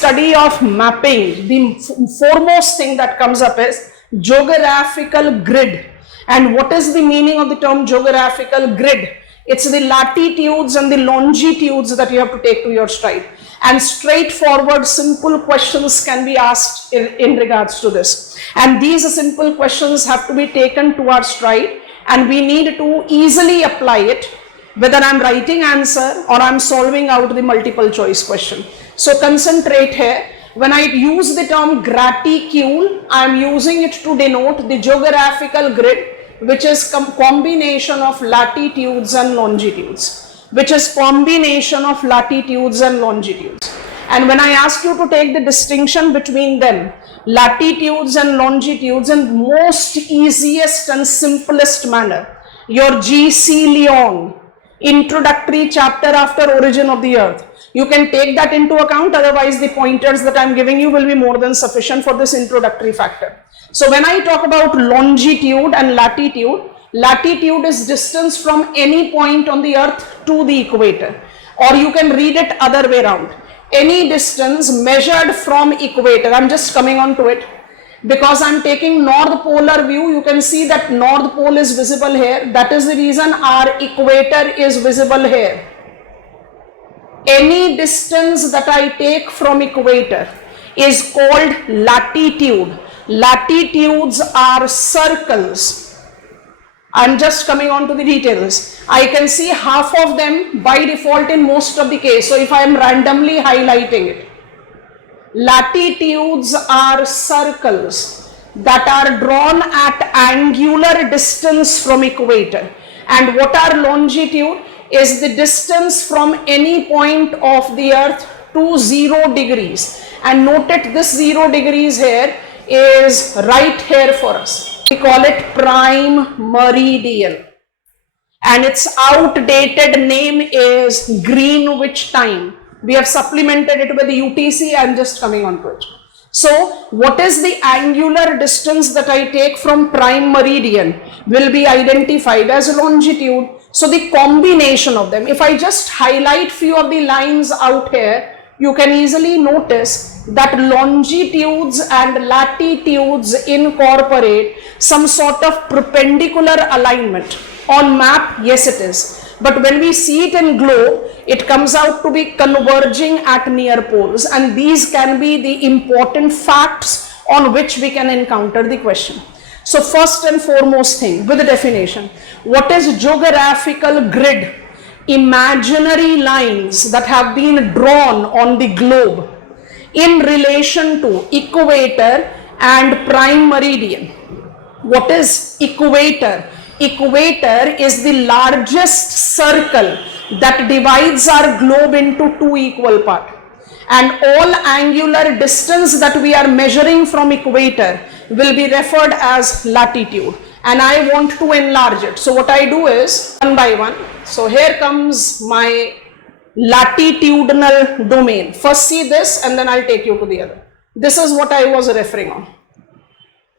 study of mapping, the foremost thing that comes up is geographical grid. And what is the meaning of the term geographical grid? It's the latitudes and the longitudes that you have to take to your stride. And straightforward, simple questions can be asked in regards to this. And these simple questions have to be taken to our stride, and we need to easily apply it, whether I'm writing answer or I'm solving out the multiple choice question. So concentrate here. When I use the term graticule, I'm using it to denote the geographical grid, which is combination of latitudes and longitudes. And when I ask you to take the distinction between them, latitudes and longitudes, in most easiest and simplest manner, your G.C. Leong introductory chapter after Origin of the Earth, you can take that into account. Otherwise the pointers that I'm giving you will be more than sufficient for this introductory factor. So when I talk about longitude and latitude, latitude is distance from any point on the earth to the equator, or you can read it other way around. Any distance measured from equator. I'm just coming on to it because I'm taking north polar view. You can see that north pole is visible here. That is the reason our equator is visible here. Any distance that I take from equator is called latitude. Latitudes are circles. I'm just coming on to the details. I can see half of them by default in most of the case. So if I am randomly highlighting it, latitudes are circles that are drawn at angular distance from equator. And what are longitude? Is the distance from any point of the earth to 0 degrees. And note it, this 0 degrees here is right here for us. We call it prime meridian. And its outdated name is Greenwich time. We have supplemented it with the UTC. I'm just coming on to it. So what is the angular distance that I take from prime meridian will be identified as longitude. So the combination of them, if I just highlight few of the lines out here, you can easily notice that longitudes and latitudes incorporate some sort of perpendicular alignment. On map, yes it is. But when we see it in globe, it comes out to be converging at near poles. And these can be the important facts on which we can encounter the question. So first and foremost thing, with the definition, what is geographical grid? Imaginary lines that have been drawn on the globe in relation to equator and prime meridian. What is equator? Equator is the largest circle that divides our globe into two equal parts. And all angular distance that we are measuring from equator will be referred as latitude. And I want to enlarge it. So what I do is one by one. So here comes my latitudinal domain. First see this and then I'll take you to the other. This is what I was referring on.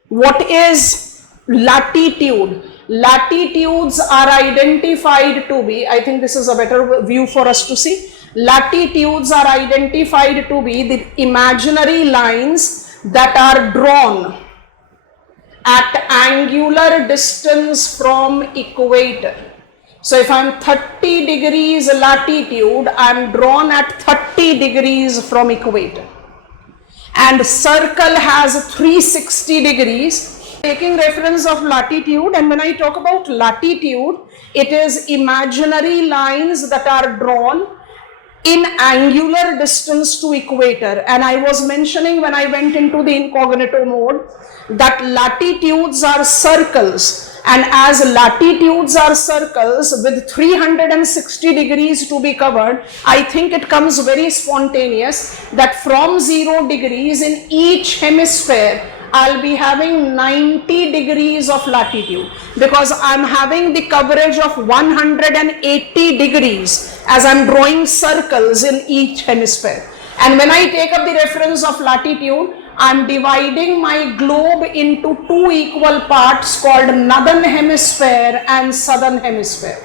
What is latitude? Latitudes are identified to be, I think this is a better view for us to see. Latitudes are identified to be the imaginary lines that are drawn at angular distance from equator. So if I'm 30 degrees latitude, I'm drawn at 30 degrees from equator. And circle has 360 degrees. Taking reference of latitude, and when I talk about latitude, it is imaginary lines that are drawn in angular distance to equator. And I was mentioning when I went into the incognito mode that latitudes are circles, and as latitudes are circles with 360 degrees to be covered, I think it comes very spontaneous that from 0 degrees in each hemisphere I'll be having 90 degrees of latitude, because I'm having the coverage of 180 degrees as I'm drawing circles in each hemisphere. And when I take up the reference of latitude, I'm dividing my globe into two equal parts called northern hemisphere and southern hemisphere.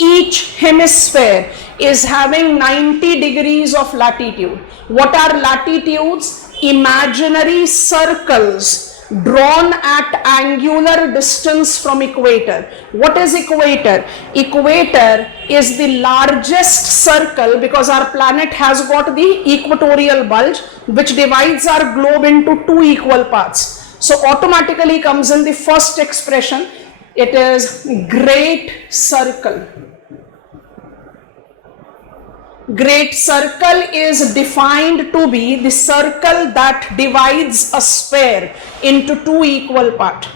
each hemisphere is having 90 degrees of latitude. What are latitudes? Imaginary circles drawn at angular distance from equator. What is equator? Equator is the largest circle because our planet has got the equatorial bulge which divides our globe into two equal parts. So automatically comes in the first expression. It is great circle. Great circle is defined to be the circle that divides a sphere into two equal parts.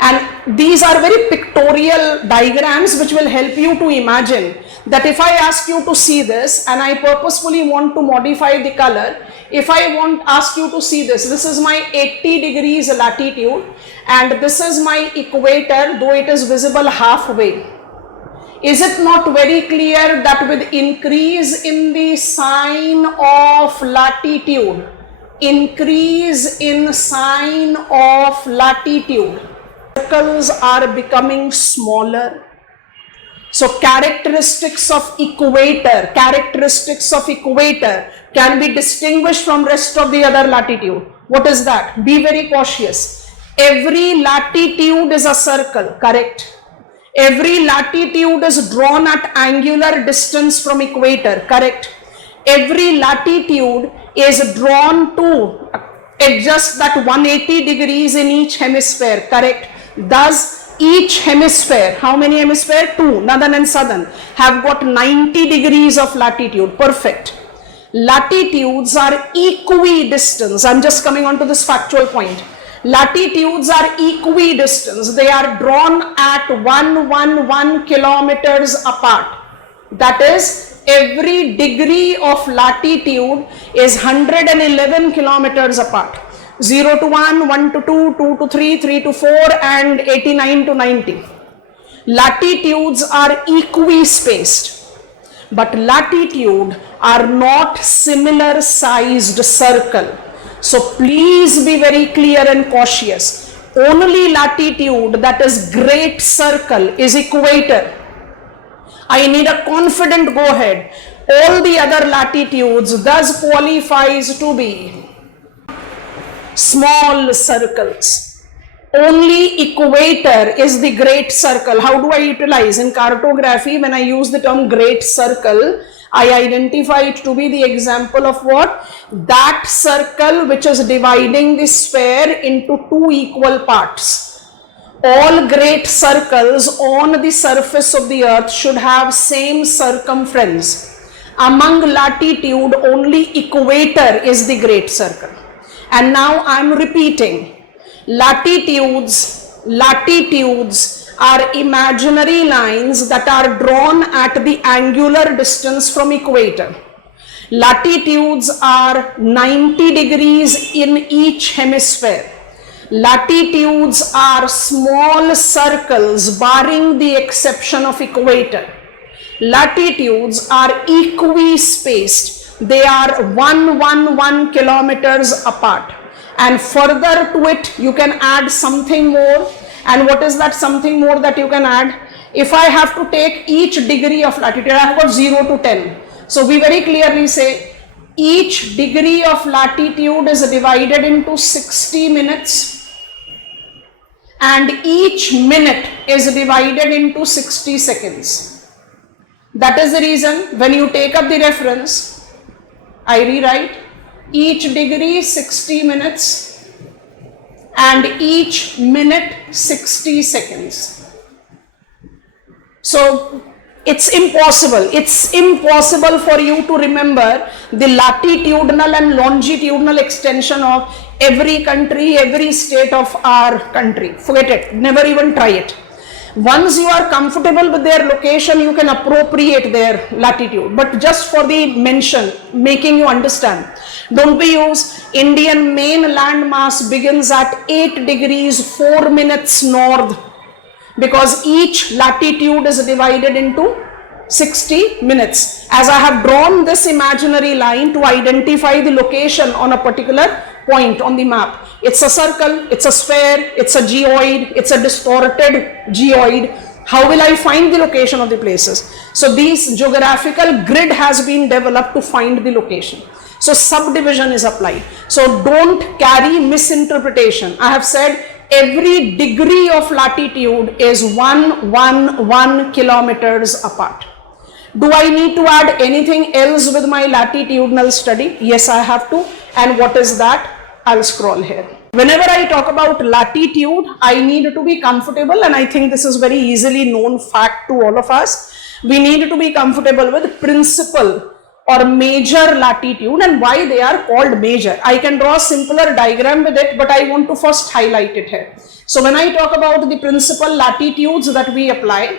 And these are very pictorial diagrams which will help you to imagine that if I ask you to see this and I purposefully want to modify the color, if I ask you to see this, this is my 80 degrees latitude and this is my equator, though it is visible halfway. Is it not very clear that with increase in the sign of latitude, increase in sign of latitude, circles are becoming smaller? So characteristics of equator can be distinguished from rest of the other latitude. What is that? Be very cautious. Every latitude is a circle, correct? Every latitude is drawn at angular distance from equator, correct? Every latitude is drawn to adjust that 180 degrees in each hemisphere, correct? Thus, each hemisphere, how many hemisphere? Two, northern and southern, have got 90 degrees of latitude, perfect. Latitudes are equidistant. I'm just coming on to this factual point. Latitudes are equidistant. They are drawn at 111 kilometers apart. That is, every degree of latitude is 111 kilometers apart. 0 to 1, 1 to 2, 2 to 3, 3 to 4 and 89 to 90. Latitudes are equispaced, but latitude are not similar sized circle. So please be very clear and cautious. Only latitude, that is great circle, is equator. I need a confident go ahead. All the other latitudes thus qualifies to be small circles. Only equator is the great circle. How do I utilize? In cartography, when I use the term great circle, I identify it to be the example of what? That circle which is dividing the sphere into two equal parts. All great circles on the surface of the earth should have same circumference. Among latitude, only equator is the great circle. And now I am repeating, latitudes are imaginary lines that are drawn at the angular distance from equator. Latitudes are 90 degrees in each hemisphere. Latitudes are small circles barring the exception of equator. Latitudes are equispaced. They are 111 kilometers apart. And further to it, you can add something more. And what is that something more that you can add? If I have to take each degree of latitude, I have got 0 to 10. So we very clearly say each degree of latitude is divided into 60 minutes and each minute is divided into 60 seconds. That is the reason when you take up the reference, I rewrite each degree 60 minutes and each minute 60 seconds. So it's impossible for you to remember the latitudinal and longitudinal extension of every country, every state of our country. Forget it, never even try it. Once you are comfortable with their location, you can appropriate their latitude. But just for the mention, making you understand, don't be used Indian main landmass begins at 8 degrees 4 minutes north, because each latitude is divided into 60 minutes. As I have drawn this imaginary line to identify the location on a particular point on the map. It's a circle, it's a sphere, it's a geoid, it's a distorted geoid. How will I find the location of the places? So this geographical grid has been developed to find the location. So subdivision is applied. So don't carry misinterpretation. I have said every degree of latitude is 1 kilometers apart. Do I need to add anything else with my latitudinal study? Yes, I have to. And what is that? I'll scroll here. Whenever I talk about latitude, I need to be comfortable, and I think this is very easily known fact to all of us. We need to be comfortable with principal or major latitude and why they are called major. I can draw a simpler diagram with it, but I want to first highlight it here. So when I talk about the principal latitudes that we apply,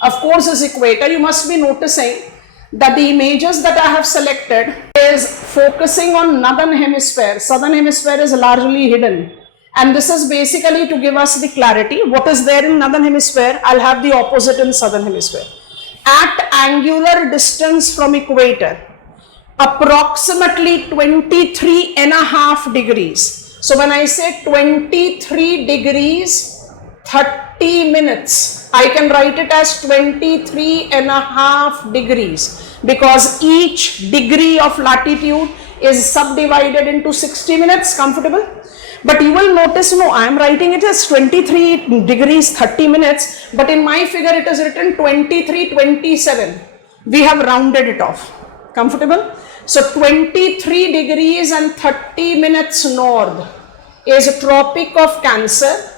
of course is equator. You must be noticing that the images that I have selected is focusing on northern hemisphere. Southern hemisphere is largely hidden, and this is basically to give us the clarity. What is there in northern hemisphere? I'll have the opposite in southern hemisphere. At angular distance from equator, approximately 23.5 degrees. So when I say 23 degrees 30 minutes, I can write it as 23.5 degrees, because each degree of latitude is subdivided into 60 minutes. Comfortable? But you will notice, no, I am writing it as 23 degrees 30 minutes, but in my figure it is written 23:27. We have rounded it off. Comfortable? So 23 degrees and 30 minutes north is Tropic of Cancer.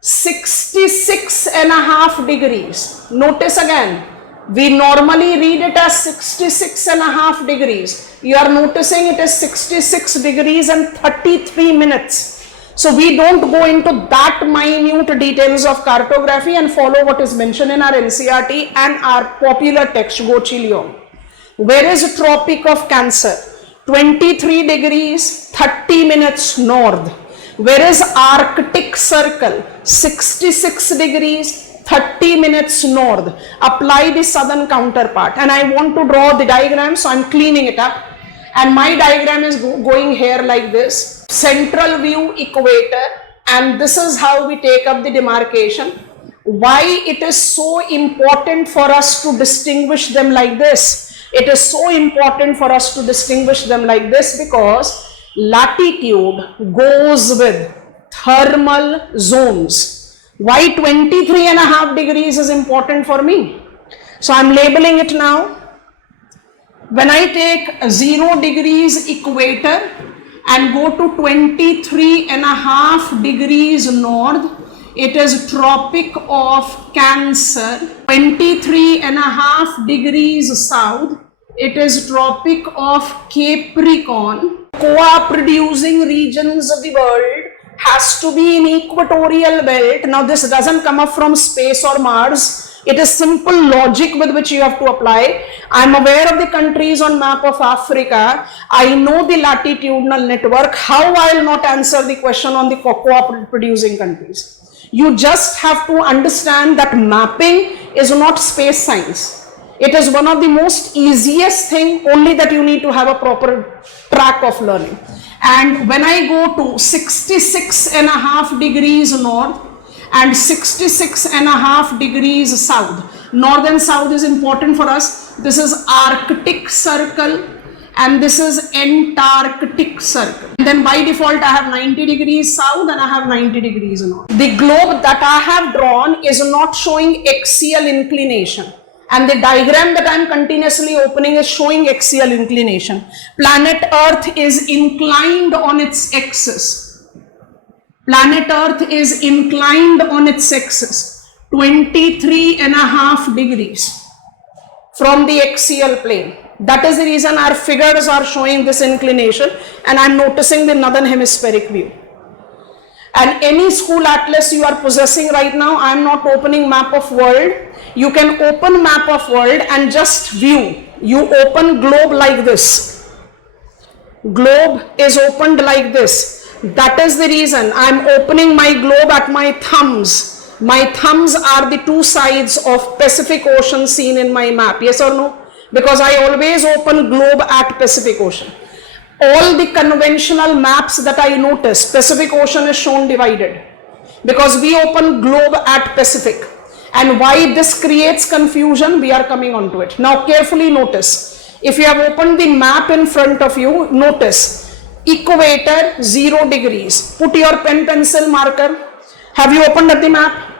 66.5 degrees. Notice again, we normally read it as 66.5 degrees. You are noticing it is 66 degrees and 33 minutes. So we don't go into that minute details of cartography and follow what is mentioned in our NCERT and our popular text, Gochilion. Where is Tropic of Cancer? 23 degrees, 30 minutes north. Where is Arctic Circle? 66 degrees, 30 minutes north. Apply the southern counterpart. And I want to draw the diagram, so I'm cleaning it up. And my diagram is going here like this. Central view, equator. And this is how we take up the demarcation. Why it is so important for us to distinguish them like this? It is so important for us to distinguish them like this because latitude goes with thermal zones. Why 23.5 degrees is important for me? So I am labeling it now. When I take 0 degrees equator and go to 23.5 degrees north, it is Tropic of Cancer. 23.5 degrees south, it is Tropic of Capricorn. Coa producing regions of the world has to be in equatorial belt. Now this doesn't come up from space or Mars. It is simple logic with which you have to apply. I am aware of the countries on map of Africa. I know the latitudinal network. How I will not answer the question on the cocoa producing countries? You just have to understand that mapping is not space science. It is one of the most easiest thing, only that you need to have a proper track of learning. And when I go to 66.5 degrees north and 66.5 degrees south, north and south is important for us. This is Arctic Circle and this is Antarctic Circle. And then by default I have 90 degrees south and I have 90 degrees north. The globe that I have drawn is not showing axial inclination. And the diagram that I am continuously opening is showing axial inclination. Planet Earth is inclined on its axis. Planet Earth is inclined on its axis. 23.5 degrees from the axial plane. That is the reason our figures are showing this inclination, and I am noticing the northern hemispheric view. And any school atlas you are possessing right now, I am not opening map of world. You can open map of world and just view. You open globe like this. Globe is opened like this. That is the reason I am opening my globe at my thumbs. My thumbs are the two sides of Pacific Ocean seen in my map. Yes or no? Because I always open globe at Pacific Ocean. All the conventional maps that I notice, Pacific Ocean is shown divided because we open globe at Pacific. And why this creates confusion, we are coming on to it. Now carefully notice, if you have opened the map in front of you, notice equator 0 degrees. Put your pen pencil marker. Have you opened at the map?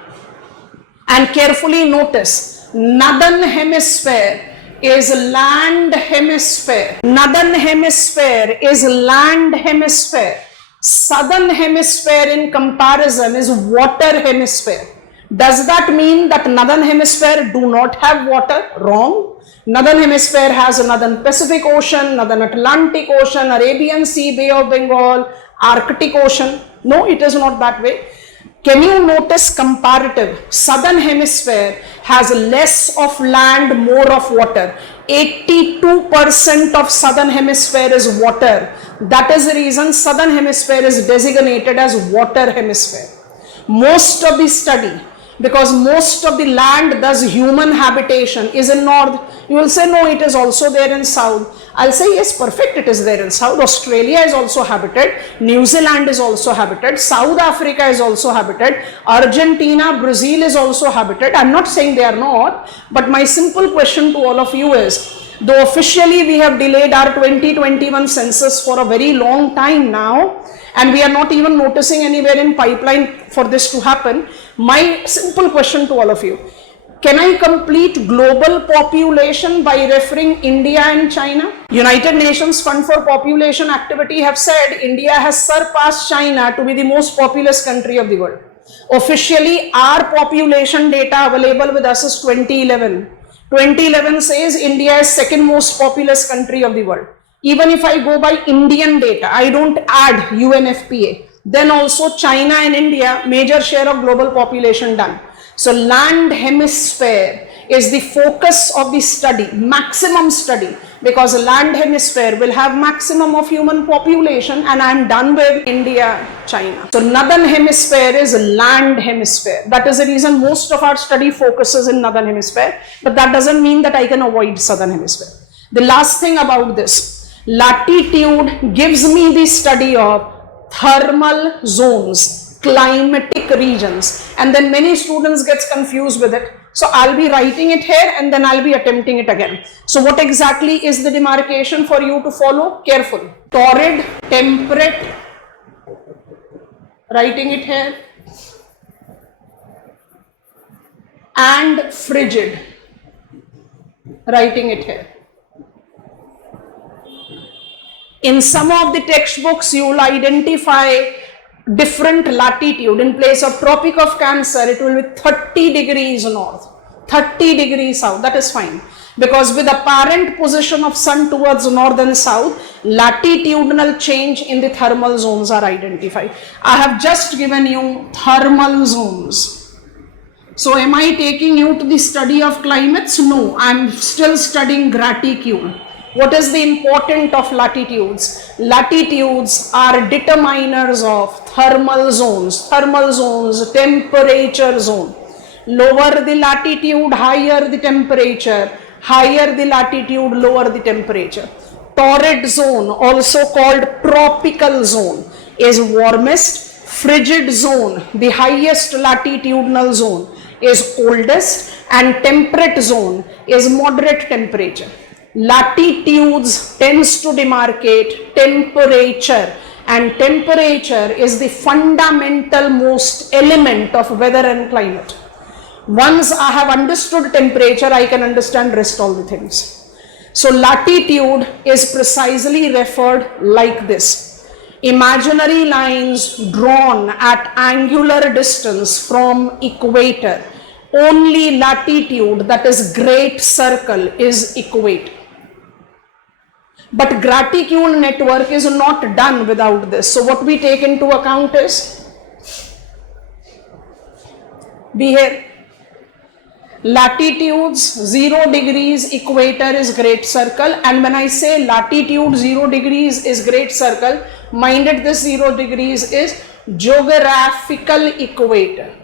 And carefully notice, northern hemisphere is land hemisphere. Northern hemisphere is land hemisphere. Southern hemisphere in comparison is water hemisphere. Does that mean that northern hemisphere do not have water? Wrong. Northern hemisphere has a northern Pacific Ocean, northern Atlantic Ocean, Arabian Sea, Bay of Bengal, Arctic Ocean. No, it is not that way. Can you notice comparative? Southern hemisphere has less of land, more of water. 82% of southern hemisphere is water. That is the reason southern hemisphere is designated as water hemisphere. Most of the study, because most of the land does human habitation is in north. You will say no, it is also there in south. I'll say yes, perfect, it is there in south. Australia is also habited, New Zealand is also habited, South Africa is also habited, Argentina, Brazil is also habited. I'm not saying they are not, but my simple question to all of you is, though officially we have delayed our 2021 census for a very long time now, and we are not even noticing anywhere in pipeline for this to happen, my simple question to all of you, can I complete global population by referring India and China? United Nations Fund for Population Activity have said India has surpassed China to be the most populous country of the world. Officially, our population data available with us is 2011. 2011 says India is second most populous country of the world. Even if I go by Indian data, I don't add UNFPA, then also China and India, major share of global population done. So land hemisphere is the focus of the study, maximum study, because land hemisphere will have maximum of human population, and I am done with India, China. So northern hemisphere is land hemisphere. That is the reason most of our study focuses in northern hemisphere, but that doesn't mean that I can avoid southern hemisphere. The last thing about this, latitude gives me the study of thermal zones, climatic regions, and then many students gets confused with it. So I'll be writing it here and then I'll be attempting it again. So what exactly is the demarcation for you to follow? Careful. Torrid, temperate, writing it here, and frigid, writing it here. In some of the textbooks, you will identify different latitude. In place of Tropic of Cancer, it will be 30 degrees north, 30 degrees south. That is fine, because with apparent position of sun towards north and south, latitudinal change in the thermal zones are identified. I have just given you thermal zones. So am I taking you to the study of climates? No, I am still studying graticule. What is the importance of latitudes? Latitudes are determiners of thermal zones. Thermal zones, temperature zone. Lower the latitude, higher the temperature. Higher the latitude, lower the temperature. Torrid zone, also called tropical zone, is warmest. Frigid zone, the highest latitudinal zone, is coldest. And temperate zone is moderate temperature. Latitudes tends to demarcate temperature, and temperature is the fundamental most element of weather and climate. Once I have understood temperature, I can understand rest all the things. So latitude is precisely referred like this. Imaginary lines drawn at angular distance from equator. Only latitude, that is great circle, is equator. But graticule network is not done without this. So what we take into account is, be here, latitudes 0 degrees equator is great circle, and when I say latitude 0 degrees is great circle, mind it, this 0 degrees is geographical equator.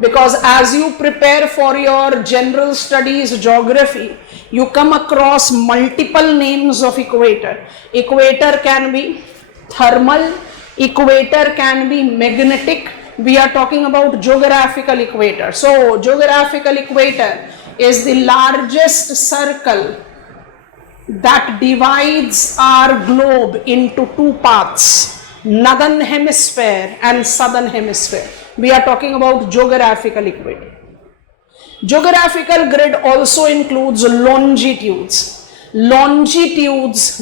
Because as you prepare for your general studies geography, you come across multiple names of equator. Equator can be thermal, equator can be magnetic, we are talking about geographical equator. So geographical equator is the largest circle that divides our globe into two parts, northern hemisphere and southern hemisphere. We are talking about geographical equator. Geographical grid also includes longitudes. Longitudes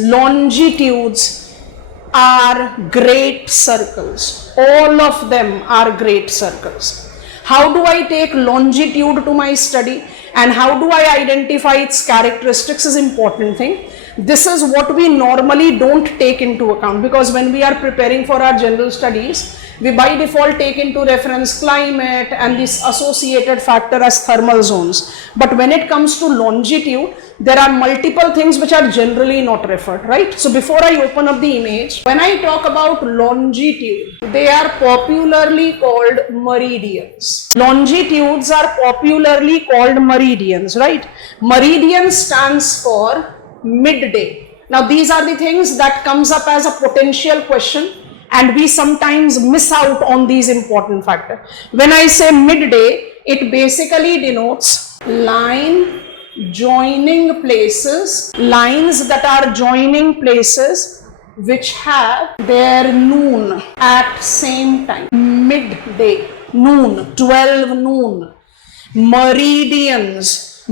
are great circles. All of them are great circles. How do I take longitude to my study and how do I identify its characteristics is important thing. This is what we normally don't take into account, because when we are preparing for our general studies, we by default take into reference climate and this associated factor as thermal zones. But when it comes to longitude, there are multiple things which are generally not referred, right? So before I open up the image, when I talk about longitude, they are popularly called meridians. Longitudes are popularly called meridians, right? Meridian stands for midday. Now these are the things that comes up as a potential question, and we sometimes miss out on these important factors. When I say midday, it basically denotes line joining places, lines that are joining places which have their noon at same time. Midday, noon, 12 noon. Meridians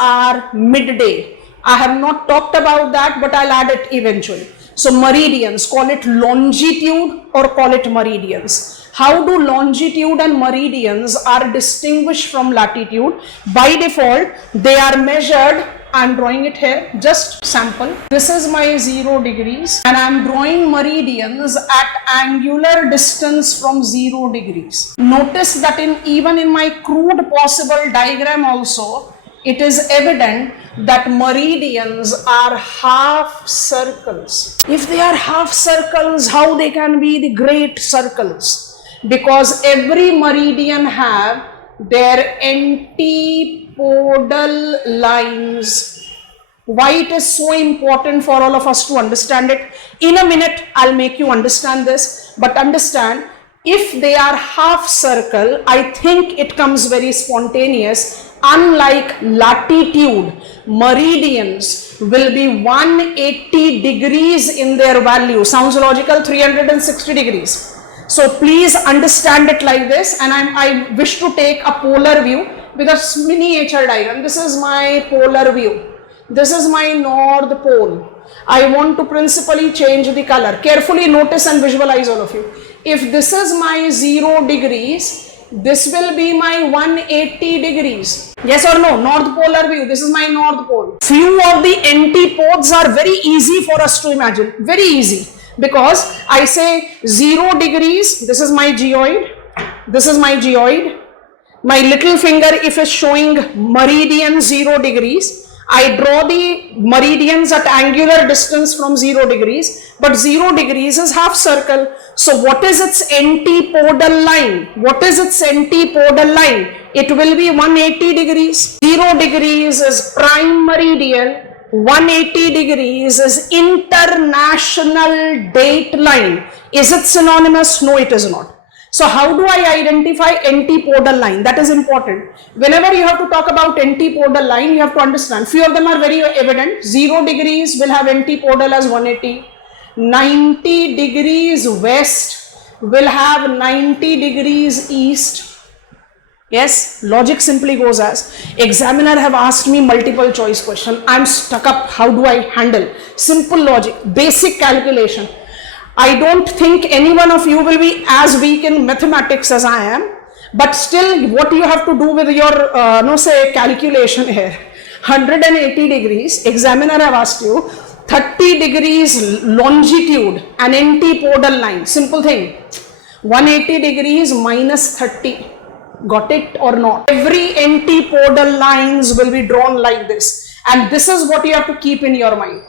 are midday. I have not talked about that, but I'll add it eventually. So meridians, call it longitude or call it meridians. How do longitude and meridians are distinguished from latitude? By default, they are measured. I'm drawing it here, just sample. This is my 0 degrees and I'm drawing meridians at angular distance from 0 degrees. Notice that even in my crude possible diagram also, it is evident that meridians are half circles. If they are half circles, how they can be the great circles? Because every meridian have their antipodal lines. Why it is so important for all of us to understand it? In a minute, I'll make you understand this, but understand, if they are half circle, I think it comes very spontaneous. Unlike latitude, meridians will be 180 degrees in their value. Sounds logical? 360 degrees. So please understand it like this, and I wish to take a polar view with a miniature diagram. This is my polar view. This is my north pole. I want to principally change the color. Carefully notice and visualize, all of you. If this is my 0 degrees, this will be my 180 degrees. Yes or no? North polar view. This is my north pole. Few of the antipodes are very easy for us to imagine. Very easy. Because I say 0 degrees. This is my geoid. This is my geoid. My little finger, if it's showing meridian 0 degrees, I draw the meridians at angular distance from 0 degrees, but 0 degrees is half circle. So what is its antipodal line? What is its antipodal line? It will be 180 degrees. 0 degrees is prime meridian. 180 degrees is international date line. Is it synonymous? No, it is not. So how do I identify antipodal line? That is important. Whenever you have to talk about antipodal line, you have to understand. Few of them are very evident. 0 degrees will have antipodal as 180. 90 degrees west will have 90 degrees east. Yes, logic simply goes as, examiner have asked me multiple choice question. I'm stuck up. How do I handle? Simple logic, basic calculation. I don't think any one of you will be as weak in mathematics as I am, but still what you have to do with your calculation here, 180 degrees, examiner have asked you 30 degrees longitude, an antipodal line, simple thing, 180 degrees minus 30, got it or not? Every antipodal lines will be drawn like this, and this is what you have to keep in your mind.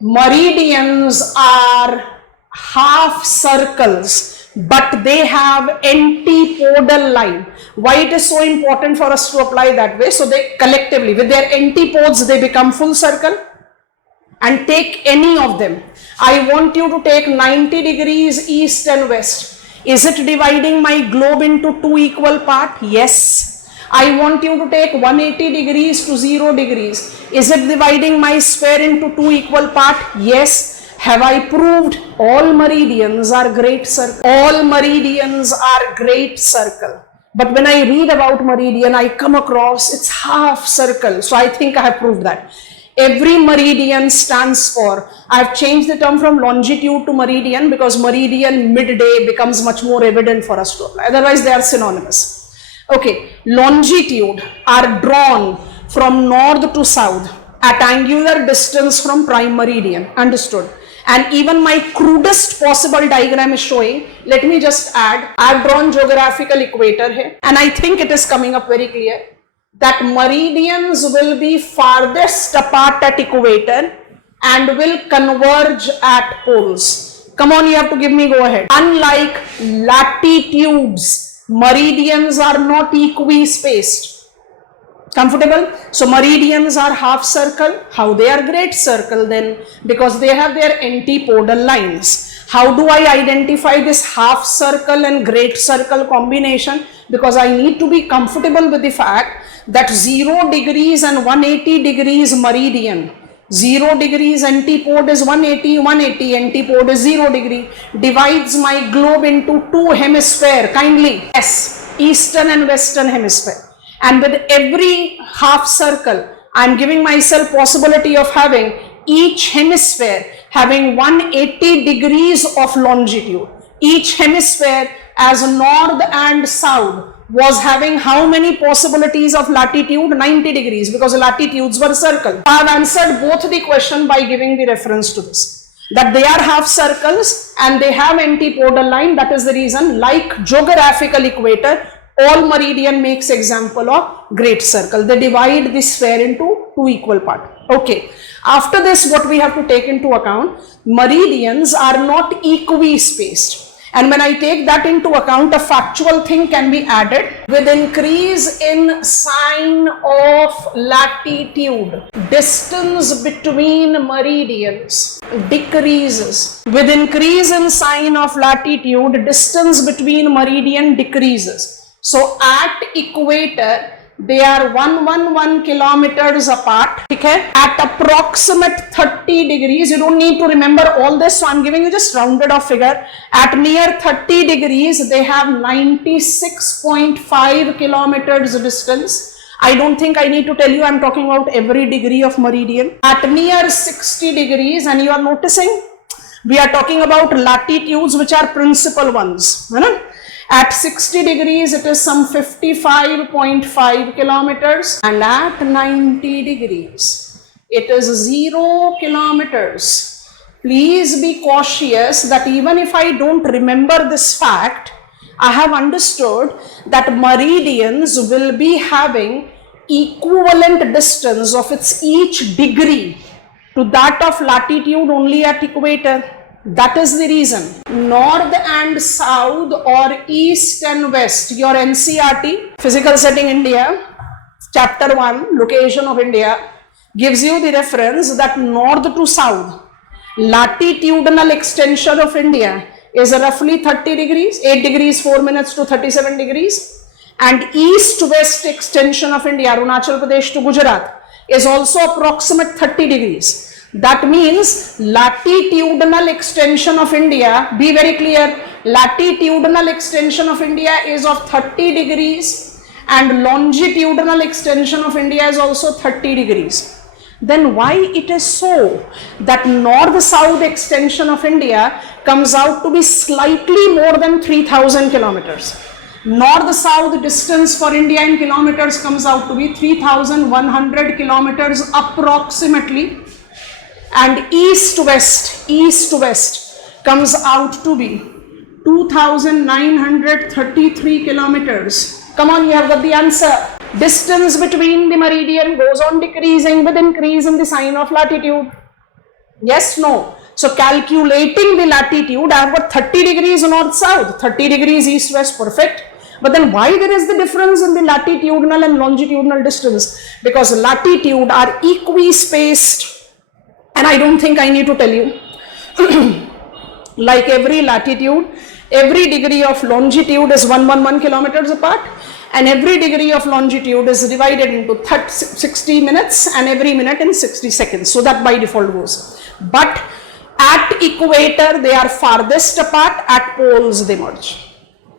Meridians are half circles, but they have antipodal line. Why it is so important for us to apply that way? So they collectively, with their antipodes, they become full circle. And take any of them. I want you to take 90 degrees east and west. Is it dividing my globe into two equal parts? Yes. I want you to take 180 degrees to 0 degrees. Is it dividing my sphere into two equal parts? Yes. Have I proved all meridians are great circle? All meridians are great circle. But when I read about meridian, I come across it's half circle. So I think I have proved that. Every meridian stands for, I have changed the term from longitude to meridian because meridian midday becomes much more evident for us to apply. Otherwise, they are synonymous. Okay, longitude are drawn from north to south at angular distance from prime meridian. Understood? And even my crudest possible diagram is showing, let me just add, I have drawn geographical equator here and I think it is coming up very clear that meridians will be farthest apart at equator and will converge at poles. Come on, you have to give me go ahead. Unlike latitudes, meridians are not equispaced. Comfortable? So meridians are half circle. How they are great circle then? Because they have their antipodal lines. How do I identify this half circle and great circle combination? Because I need to be comfortable with the fact that 0 degrees and 180 degrees meridian. 0 degrees antipode is 180, 180 antipode is 0 degree. Divides my globe into two hemisphere. Kindly. Yes. Eastern and western hemisphere. And with every half circle, I am giving myself possibility of having each hemisphere having 180 degrees of longitude. Each hemisphere as north and south was having how many possibilities of latitude? 90 degrees because latitudes were circle. I have answered both the question by giving the reference to this. That they are half circles and they have antipodal line. That is the reason, like geographical equator, all meridian makes example of great circle. They divide the sphere into two equal parts. Okay. After this, what we have to take into account, meridians are not equispaced. And when I take that into account, a factual thing can be added. With increase in sign of latitude, distance between meridians decreases. With increase in sign of latitude, distance between meridian decreases. So at equator, they are 111 kilometers apart. Okay? At approximate 30 degrees, you don't need to remember all this, so I'm giving you just rounded off figure. At near 30 degrees, they have 96.5 kilometers distance. I don't think I need to tell you, I'm talking about every degree of meridian. At near 60 degrees, and you are noticing, we are talking about latitudes which are principal ones. At 60 degrees, it is some 55.5 kilometers, and at 90 degrees, it is 0 kilometers. Please be cautious that even if I don't remember this fact, I have understood that meridians will be having equivalent distance of its each degree to that of latitude only at equator. That is the reason. North and south or east and west, your NCERT, Physical Setting India, chapter 1, location of India, gives you the reference that north to south, latitudinal extension of India is roughly 30 degrees, 8 degrees 4 minutes to 37 degrees. And east-west extension of India, Arunachal Pradesh to Gujarat, is also approximate 30 degrees. That means latitudinal extension of India, be very clear, latitudinal extension of India is of 30 degrees and longitudinal extension of India is also 30 degrees. Then why it is so that north-south extension of India comes out to be slightly more than 3000 kilometers? North-south distance for India in kilometers comes out to be 3100 kilometers approximately. And east-west comes out to be 2933 kilometers. Come on, you have got the answer. Distance between the meridian goes on decreasing with increase in the sign of latitude. Yes, no. So calculating the latitude, I have got 30 degrees north-south, 30 degrees east-west, perfect. But then why there is the difference in the latitudinal and longitudinal distance? Because latitude are equispaced. And I don't think I need to tell you, like every latitude, Every degree of longitude is 111 kilometers apart, and every degree of longitude is divided into 60 minutes and every minute in 60 seconds. So that by default goes. But at equator they are farthest apart, at poles they merge.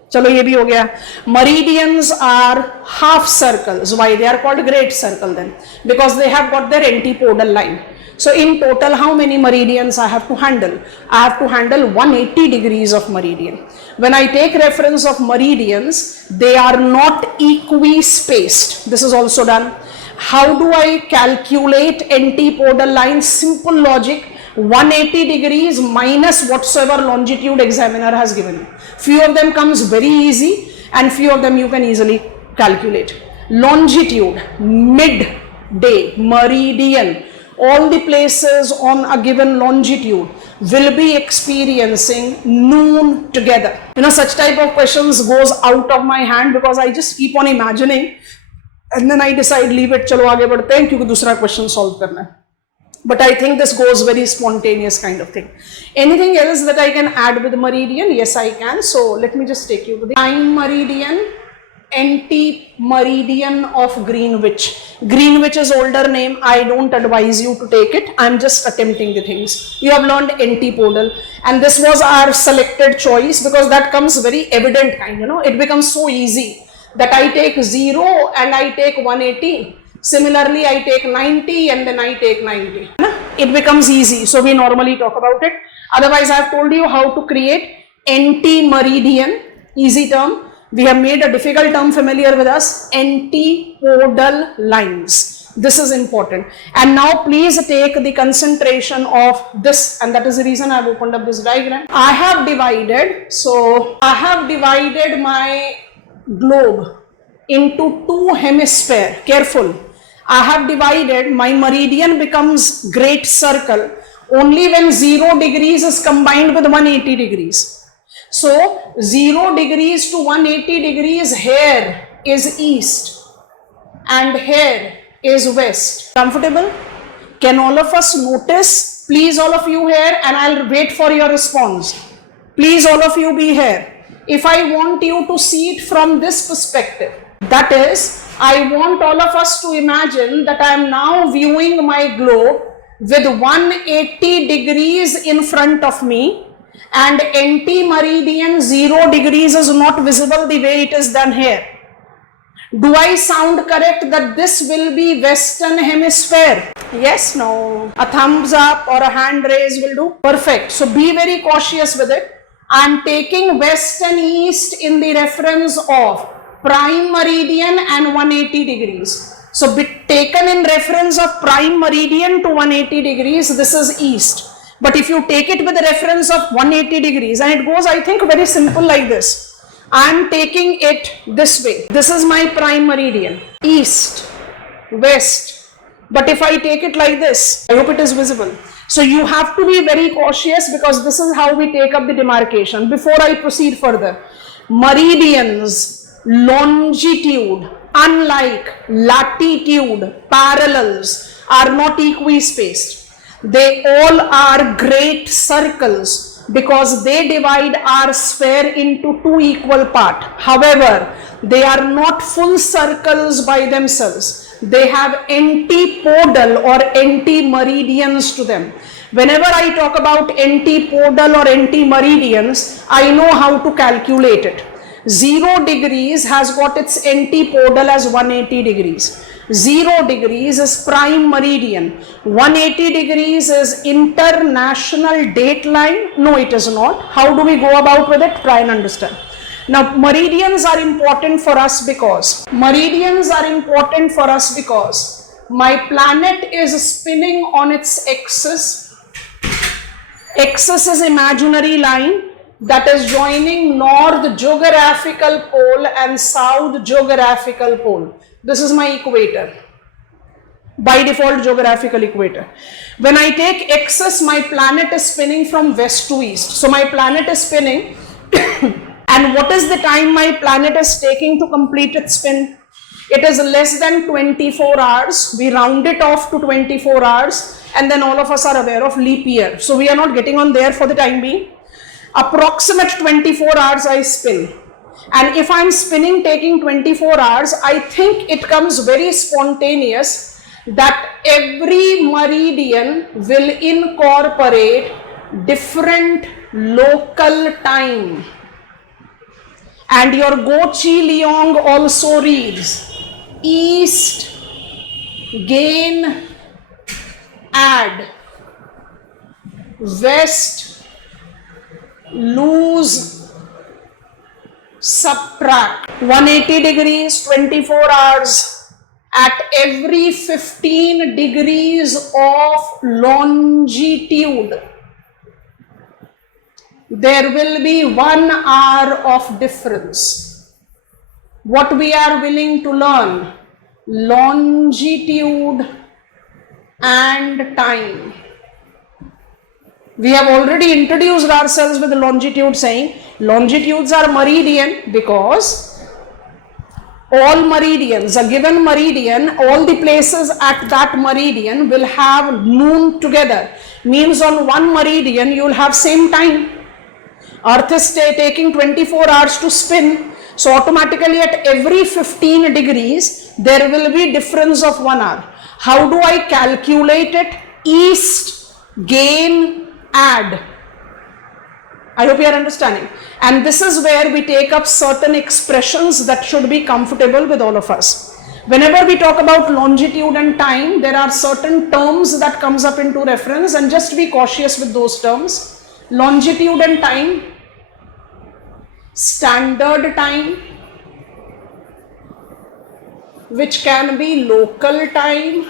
चलो ये भी हो गया. Meridians are half circles. Why they are called great circle then? Because they have got their antipodal line. So in total, how many meridians I have to handle? I have to handle 180 degrees of meridian. When I take reference of meridians, they are not equi-spaced. This is also done. How do I calculate antipodal line? Simple logic. 180 degrees minus whatsoever longitude examiner has given you. Few of them comes very easy and few of them you can easily calculate. Longitude, midday, meridian, all the places on a given longitude will be experiencing noon together. You know, such type of questions goes out of my hand because I just keep on imagining and then I decide leave it, chalo aage badhte hain kyunki dusra question solve karna hai. But I think this goes very spontaneous kind of thing. Anything else that I can add with meridian? Yes, I can. So let me just take you to the prime meridian, anti-meridian of Greenwich. Greenwich is older name. I don't advise you to take it. I'm just attempting the things. You have learned antipodal, and this was our selected choice because that comes very evident kind, you know. It becomes so easy that I take 0 and I take 180. Similarly, I take 90 and then I take 90. It becomes easy. So we normally talk about it. Otherwise, I have told you how to create anti-meridian. Easy term. We have made a difficult term familiar with us. Antipodal lines. This is important. And now please take the concentration of this, and that is the reason I have opened up this diagram. I have divided my globe into two hemispheres. Careful. I have divided, my meridian becomes great circle only when 0 degrees is combined with 180 degrees. So 0 degrees to 180 degrees here is east and here is west. Comfortable? Can all of us notice? Please all of you here, and I'll wait for your response. Please all of you be here. If I want you to see it from this perspective, that is, I want all of us to imagine that I am now viewing my globe with 180 degrees in front of me and anti-meridian 0 degrees is not visible the way it is done here. Do I sound correct that this will be Western Hemisphere? Yes, no? A thumbs up or a hand raise will do. Perfect. So be very cautious with it. I am taking West and East in the reference of prime meridian and 180 degrees. So be taken in reference of prime meridian to 180 degrees, this is east. But if you take it with the reference of 180 degrees, and it goes, I think, very simple like this. I am taking it this way. This is my prime meridian, east, west. But if I take it like this, I hope it is visible. So you have to be very cautious because this is how we take up the demarcation. Before I proceed further, meridians, longitude, unlike latitude, parallels, are not equi-spaced. They all are great circles because they divide our sphere into two equal parts. However, they are not full circles by themselves. They have antipodal or anti-meridians to them. Whenever I talk about antipodal or anti-meridians, I know how to calculate it. 0 degrees has got its antipodal as 180 degrees. 0 degrees is prime meridian. 180 degrees is international date line. No, it is not. How do we go about with it? Try and understand. Now, meridians are important for us because my planet is spinning on its axis. Axis is imaginary line that is joining north geographical pole and south geographical pole. This is my equator, by default geographical equator. When I take axis, my planet is spinning from west to east. So my planet is spinning and what is the time my planet is taking to complete its spin? It is less than 24 hours. We round it off to 24 hours and then all of us are aware of leap year. So we are not getting on there for the time being. approximate 24 hours I spin. And if I'm spinning taking 24 hours, I think it comes very spontaneous that every meridian will incorporate different local time. And your Go Chi Leong also reads east, gain, add, west, lose, subtract. 180 degrees, 24 hours. At every 15 degrees of longitude, there will be 1 hour of difference. What we are willing to learn? Longitude and time. We have already introduced ourselves with longitude, saying longitudes are meridian because all meridians, a given meridian, all the places at that meridian will have noon together. Means on one meridian you will have same time. Earth is taking 24 hours to spin, so automatically at every 15 degrees there will be difference of 1 hour. How do I calculate it? East, gain, add. I hope you are understanding. And this is where we take up certain expressions that should be comfortable with all of us. Whenever we talk about longitude and time, there are certain terms that comes up into reference, and just be cautious with those terms. Longitude and time, standard time, which can be local time,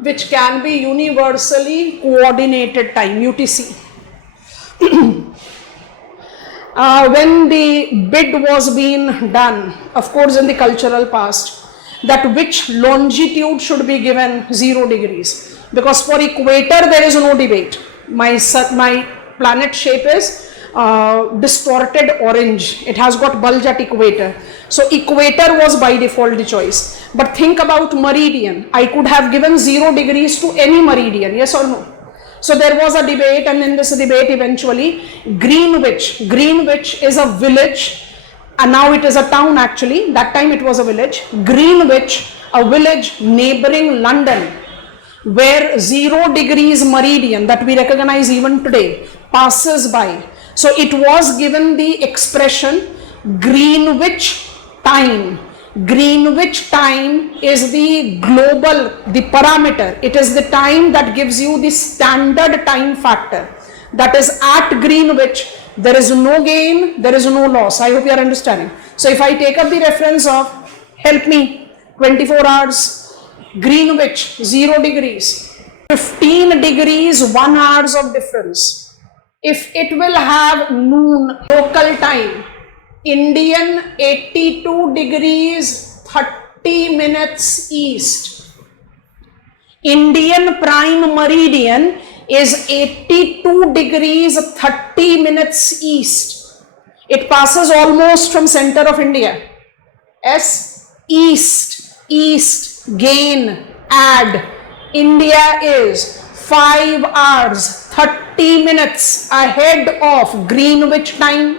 which can be universally coordinated time, UTC. When the bid was being done, of course in the cultural past, that which longitude should be given 0 degrees, because for equator there is no debate. My planet shape is distorted orange. It has got bulge at equator. So equator was by default the choice. But think about meridian. I could have given 0 degrees to any meridian, yes or no? So there was a debate, and in this debate eventually Greenwich is a village, and now it is a town actually. That time it was a village. Greenwich, a village neighboring London, where 0 degrees meridian that we recognize even today passes by. So it was given the expression Greenwich time. Greenwich time is the global, the parameter. It is the time that gives you the standard time factor. That is at Greenwich, there is no gain, there is no loss. I hope you are understanding. So if I take up the reference of, help me, 24 hours, Greenwich, 0 degrees, 15 degrees, 1 hours of difference. If it will have noon local time, Indian 82 degrees 30 minutes east. Indian prime meridian is 82 degrees 30 minutes east. It passes almost from center of India. S, east, gain, add. India is 5 hours 30 minutes ahead of Greenwich time.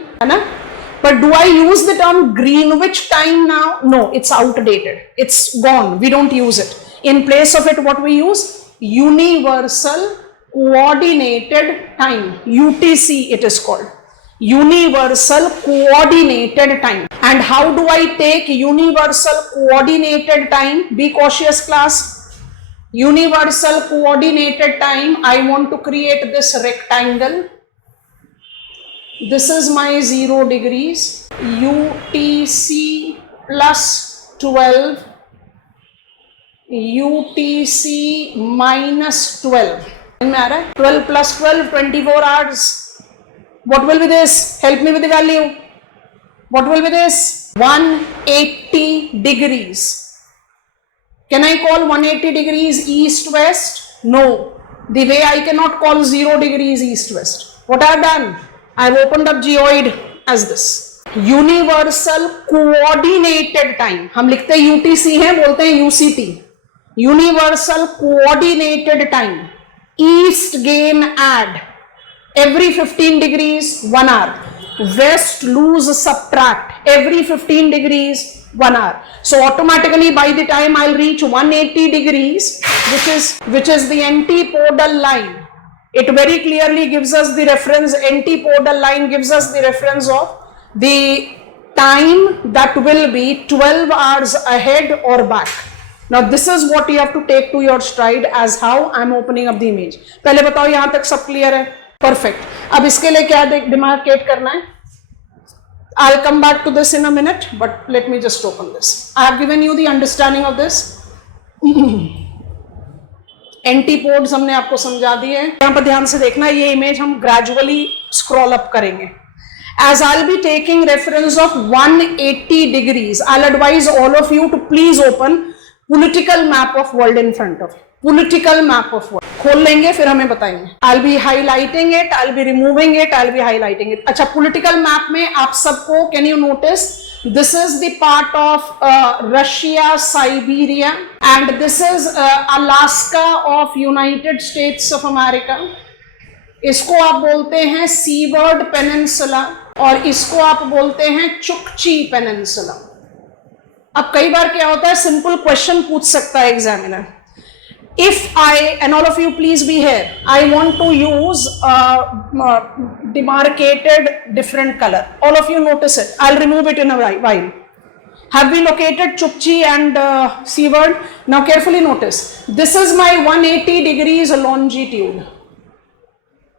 But do I use the term Greenwich time now? No, it's outdated. It's gone. We don't use it. In place of it, what we use? Universal Coordinated Time. UTC it is called. Universal Coordinated Time. And how do I take Universal Coordinated Time? Be cautious, class. Universal Coordinated Time, I want to create this rectangle. This is my 0 degrees, UTC plus 12, UTC minus 12. 12 plus 12, 24 hours. What will be this? Help me with the value. What will be this? 180 degrees. Can I call 180 degrees east-west? No. The way I cannot call 0 degrees east-west. What I have done? I have opened up geoid as this. Universal Coordinated Time. हम लिखते हैं UTC है, बोलते हैं UCT. Universal Coordinated Time. East gain add. every 15 degrees 1 hour, west lose subtract every 15 degrees 1 hour. So automatically by the time I'll reach 180 degrees, which is the antipodal line, it very clearly gives us the reference. Antipodal line gives us the reference of the time that will be 12 hours ahead or back. Now this is what you have to take to your stride as how I'm opening up the image. पहले बताओ यहां तक सब clear है? Perfect. अब इसके लिए क्या डिमार्केट करना है? I'll come back to this in a minute, but let me just open this. I have given you the understanding of this. एंटीपोड्स हमने आपको समझा दिए. यहां पर ध्यान से देखना, ये इमेज हम ग्रेजुअली स्क्रॉल अप करेंगे. As I'll be taking reference of 180 degrees, I'll advise all of you to please open political map of world in front of you. Political map of world खोल लेंगे, फिर हमें बताएंगे. I'll be highlighting it, I'll be removing it, I'll be highlighting it. अच्छा, political map में आप सबको, can you notice, this is the part of Russia, Siberia, and this is Alaska of United States of America. इसको आप बोलते हैं seaward peninsula और इसको आप बोलते हैं चुकची पेनिनसुला. अब कई बार क्या होता है, सिंपल क्वेश्चन पूछ सकता है examiner. If I, and all of you please be here, I want to use demarcated different color. All of you notice it. I'll remove it in a while. Have we located Chukchi and Seaward? Now carefully notice. This is my 180 degrees longitude.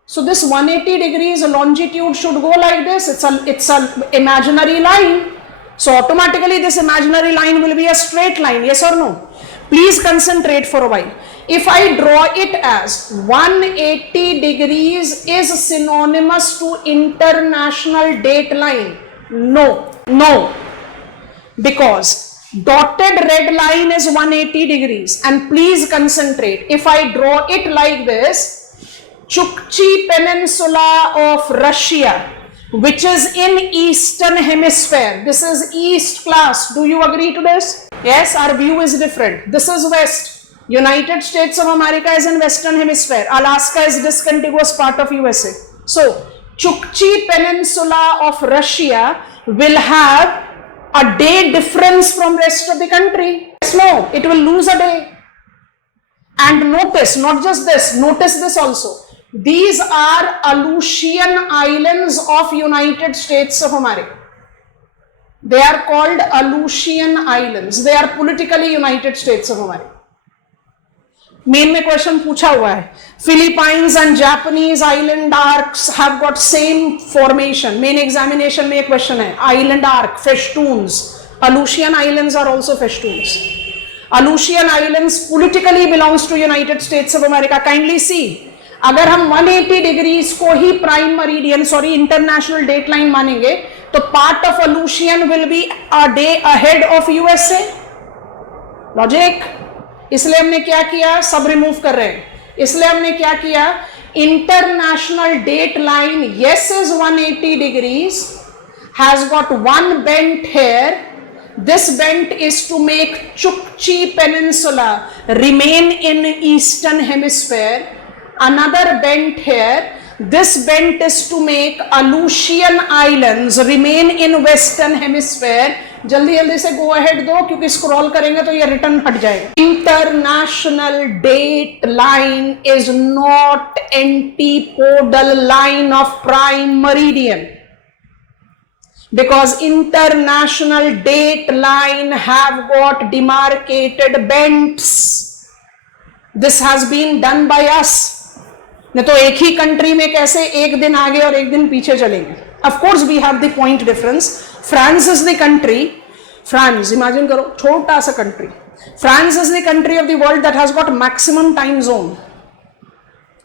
So this 180 degrees longitude should go like this. It's an imaginary line. So automatically this imaginary line will be a straight line. Yes or no? Please concentrate for a while. If I draw it as 180 degrees is synonymous to international date line. No, no. Because dotted red line is 180 degrees. And please concentrate. If I draw it like this, Chukchi Peninsula of Russia, which is in eastern hemisphere. This is east class. Do you agree to this? Yes, our view is different. This is west. United States of America is in western hemisphere. Alaska is discontiguous part of USA. So Chukchi Peninsula of Russia will have a day difference from rest of the country. Yes, no, it will lose a day. And notice, not just this, notice this also. These are Aleutian Islands of United States of America. They are called Aleutian Islands. They are politically United States of America. Main में question पूछा हुआ है, Philippines and Japanese island arcs have got same formation. Main examination में एक question है, island arc, festoons. Aleutian Islands are also festoons. Aleutian Islands politically belongs to United States of America. Kindly see, अगर हम 180 degrees को ही prime meridian, sorry international date line मानेंगे, तो part of Aleutian will be a day ahead of USA. Logic. इसलिए हमने क्या किया, सब रिमूव कर रहे हैं. इसलिए हमने क्या किया, international date line yes is 180 degrees, has got one bent here. This bent is to make Chukchi Peninsula remain in eastern hemisphere. Another bent here. This bent is to make Aleutian Islands remain in western hemisphere. जल्दी जल्दी से go ahead दो, क्योंकि scroll करेंगे तो ये return हट जाएगा. International date line is not antipodal line of prime meridian, because international date line have got demarcated bends. This has been done by us. नहीं तो एक ही कंट्री में कैसे एक दिन आगे और एक दिन पीछे चलेंगे. Of course we have the point difference. France is the country. France, imagine करो, छोटा सा country. France is the country of the world that has got maximum time zone.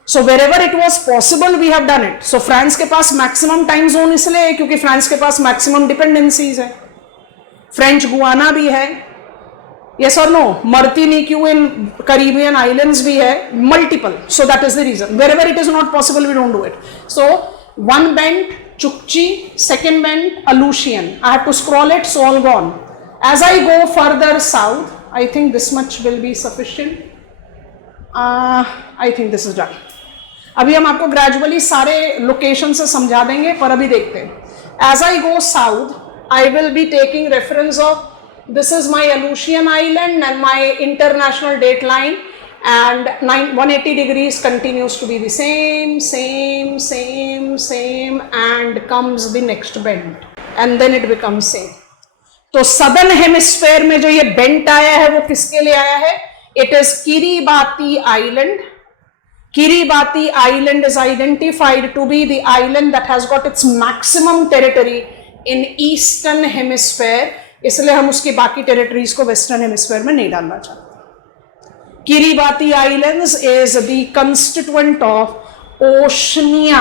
So wherever it was possible we have done it. So France के पास maximum time zone इसलिए है क्योंकि France के पास maximum dependencies है. French Guiana भी है. Yes or no? Martinique in Caribbean islands भी है. Multiple. So that is the reason. Wherever it is not possible we don't do it. So one bend Chukchi, second bend Aleutian. I have to scroll it, so all gone. As I go further south, I think this much will be sufficient. I think this is done. अभी हम आपको gradually सारे location से समझा देंगे, पर अभी देखते हैं। As I go south, I will be taking reference of, this is my Aleutian Island and my international date line, and 180 degrees continues to be the same, and comes the next bend and then it becomes same. तो southern hemisphere में जो ये bent आया है वो किसके लिए आया है? It is Kiribati island. Kiribati Island is identified to be the island that has got its maximum territory in eastern hemisphere, इसलिए हम उसकी बाकी टेरिटरीज को वेस्टर्न हेमिस्फेयर में नहीं डालना चाहते. Kiribati Islands is the constituent of Oceania.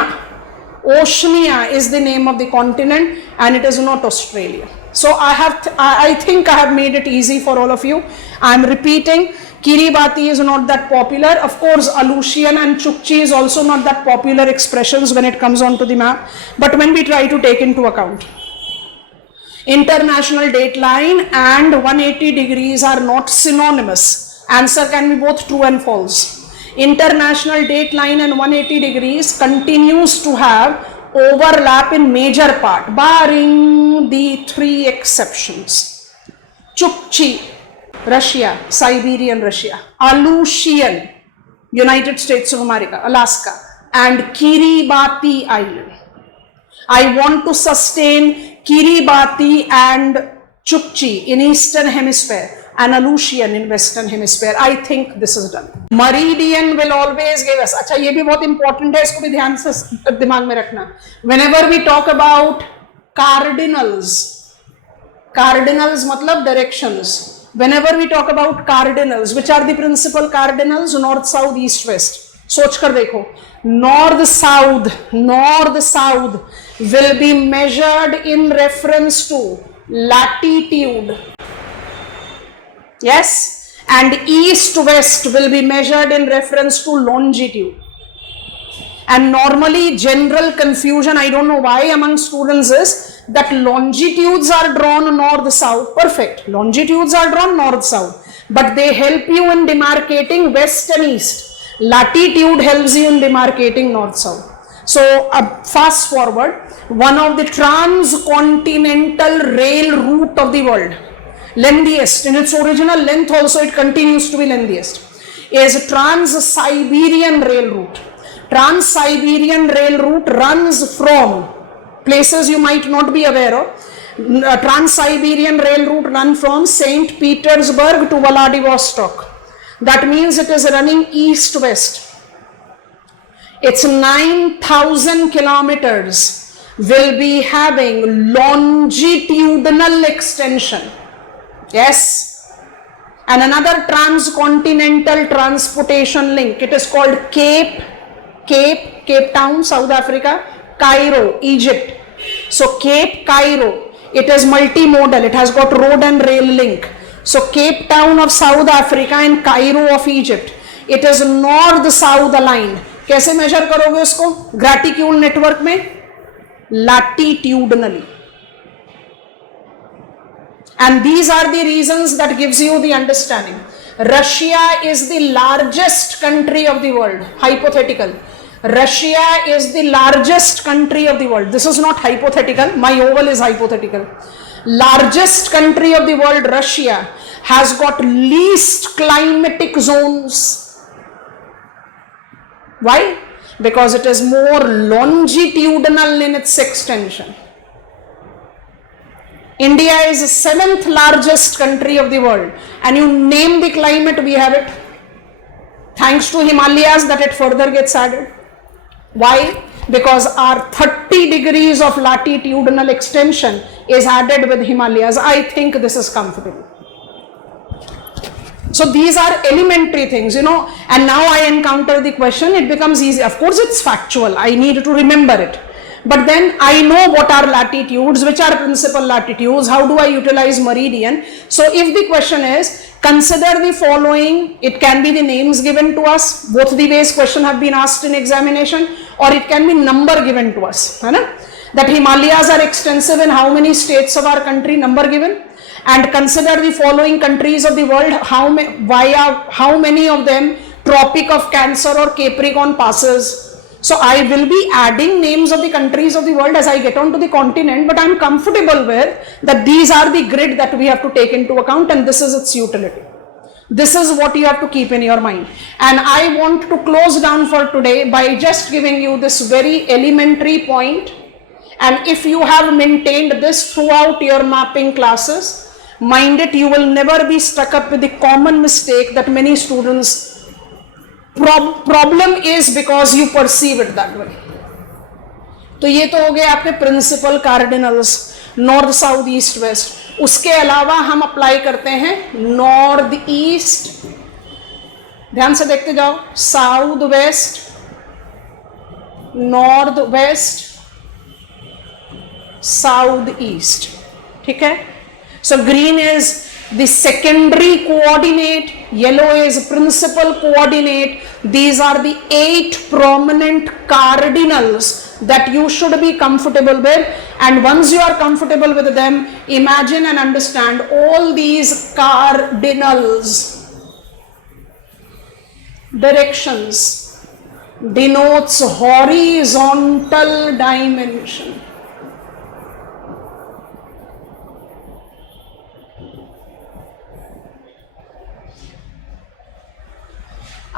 Oceania is the name of the continent and it is not Australia. So I think I have made it easy for all of you. I am repeating, Kiribati is not that popular. Of course, Aleutian and Chukchi is also not that popular expressions when it comes onto the map. But when we try to take into account, international date line and 180 degrees are not synonymous. Answer can be both true and false. International date line and 180 degrees continues to have overlap in major part, barring the 3 exceptions. Chukchi, Russia, Siberian Russia, Aleutian, United States of America, Alaska, and Kiribati Island. I want to sustain Kiribati and Chukchi in Eastern Hemisphere and Aleutian in Western Hemisphere. I think this is done. Meridian will always give us. अच्छा, ये भी बहुत important है, इसको भी ध्यान से दिमाग में रखना. Whenever we talk about cardinals, cardinals मतलब directions. Whenever we talk about cardinals, which are the principal cardinals? North, south, east, west. सोच कर देखो. North south will be measured in reference to latitude. Yes, and east west will be measured in reference to longitude. And normally general confusion, I don't know why among students, is that longitudes are drawn north south. Perfect, longitudes are drawn north south, but they help you in demarcating west and east. Latitude helps you in demarcating north south. So fast forward, one of the transcontinental rail route of the world, lengthiest in its original length, also it continues to be lengthiest, is Trans-Siberian Rail Route. Trans-Siberian Rail Route runs from places you might not be aware of. Trans-Siberian Rail Route runs from St. Petersburg to Vladivostok. That means it is running east-west. It's 9,000 kilometers, will be having longitudinal extension. Yes. And another transcontinental transportation link, it is called Cape Town, South Africa, Cairo, Egypt. So Cape Cairo, it is multimodal, it has got road and rail link. So Cape Town of South Africa and Cairo of Egypt, it is north-south aligned. कैसे major करोगे उसको? Gratitude network में latitudinally. And these are the reasons that gives you the understanding. Russia is the largest country of the world. Hypothetical. Russia is the largest country of the world. This is not hypothetical. My oval is hypothetical. Largest country of the world, Russia, has got least climatic zones. Why? Because it is more longitudinal in its extension. India is the 7th largest country of the world, and you name the climate, we have it. Thanks to Himalayas that it further gets added. Why? Because our 30 degrees of latitudinal extension is added with Himalayas. I think this is comfortable. So these are elementary things, you know, and now I encounter the question, it becomes easy. Of course it's factual, I need to remember it. But then I know what are latitudes, which are principal latitudes, how do I utilize meridian. So if the question is, consider the following, it can be the names given to us, both the ways question have been asked in examination, or it can be number given to us, that Himalayas are extensive in how many states of our country, number given. And consider the following countries of the world, how many of them Tropic of Cancer or Capricorn passes. So I will be adding names of the countries of the world as I get onto the continent, but I'm comfortable with that these are the grid that we have to take into account, and this is its utility. This is what you have to keep in your mind. And I want to close down for today by just giving you this very elementary point. And if you have maintained this throughout your mapping classes, mind it, you will never be stuck up with the common mistake that many students problem is because you perceive it that way. तो ये तो हो गए आपके principal cardinals, north south east west. उसके अलावा हम apply करते हैं नॉर्थ ईस्ट, ध्यान से देखते जाओ, south west, north west, south east. ठीक है. So green is the secondary coordinate, yellow is principal coordinate. These are the 8 prominent cardinals that you should be comfortable with, and once you are comfortable with them, imagine and understand all these cardinals, directions, denotes horizontal dimension.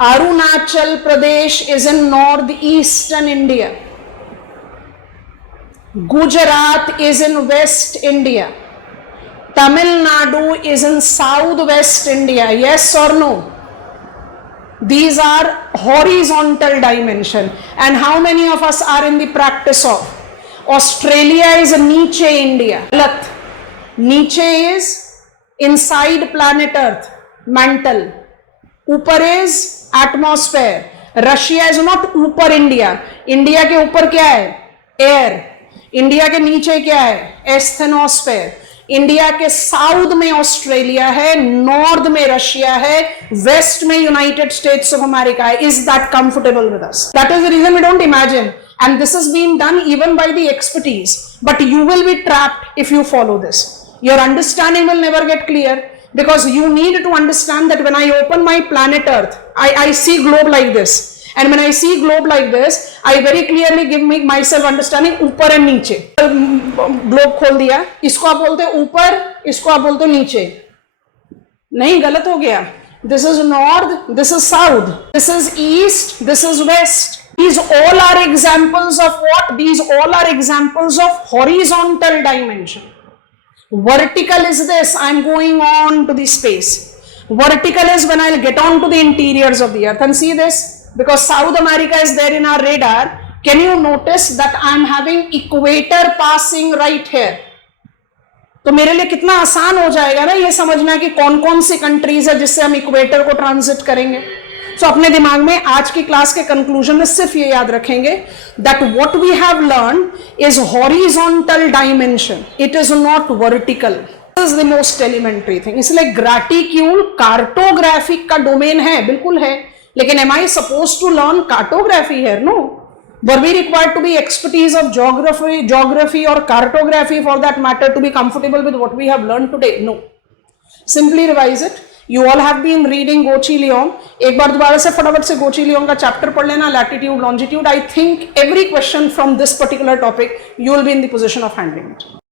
Arunachal Pradesh is in northeastern India. Gujarat is in West India. Tamil Nadu is in southwest India. Yes or no? These are horizontal dimension. And how many of us are in the practice of? Australia is Niche India. Galat. Niche is inside planet Earth, mantle. ऊपर is atmosphere. Russia is not ऊपर India. India के ऊपर क्या है? Air. India के नीचे क्या है? एस्थेनोस्फेयर. इंडिया के साउथ में ऑस्ट्रेलिया है, नॉर्थ में रशिया है, वेस्ट में यूनाइटेड स्टेट्स ऑफ अमेरिका है. Is that comfortable with us? That is the reason we don't imagine, and this is been done even by the expertise, but you will be trapped if you follow this. Your understanding will never get clear. Because you need to understand that when I open my planet Earth, I see globe like this, and when I see globe like this, I very clearly give myself understanding ऊपर and नीचे. Globe खोल दिया, इसको आप बोलते हो ऊपर, इसको आप बोलते हो नीचे. नहीं, गलत हो गया. This is north, this is south, this is east, this is west. These all are examples of what? These all are examples of horizontal dimension. Vertical is this, I am going on to the space. Vertical is when I will get on to the interiors of the earth. And see this, because South America is there in our radar, can you notice that I am having equator passing right here? तो मेरे लिए कितना आसान हो जाएगा ना ये समझना कि कौन कौन सी कंट्रीज है जिससे हम इक्वेटर को ट्रांजिट करेंगे. सो अपने दिमाग में आज की क्लास के कंक्लूजन में सिर्फ ये याद रखेंगे that what we have learn is horizontal dimension, it is not vertical. This is the most elementary thing. इसलिए ग्रैटिट्यूड कार्टोग्राफी का डोमेन है, बिल्कुल है, लेकिन am I suppose to learn cartography here? No. Were we required to be expertise of geography or cartography for that matter to be comfortable with what we have learned today? No. Simply revise it. You all have been reading Gochi Leong. एक बार दोबारा से फटाफट से Gochi Leong का chapter पढ़ लेना, latitude, longitude. I think every question from this particular topic you will be in the position of handling it.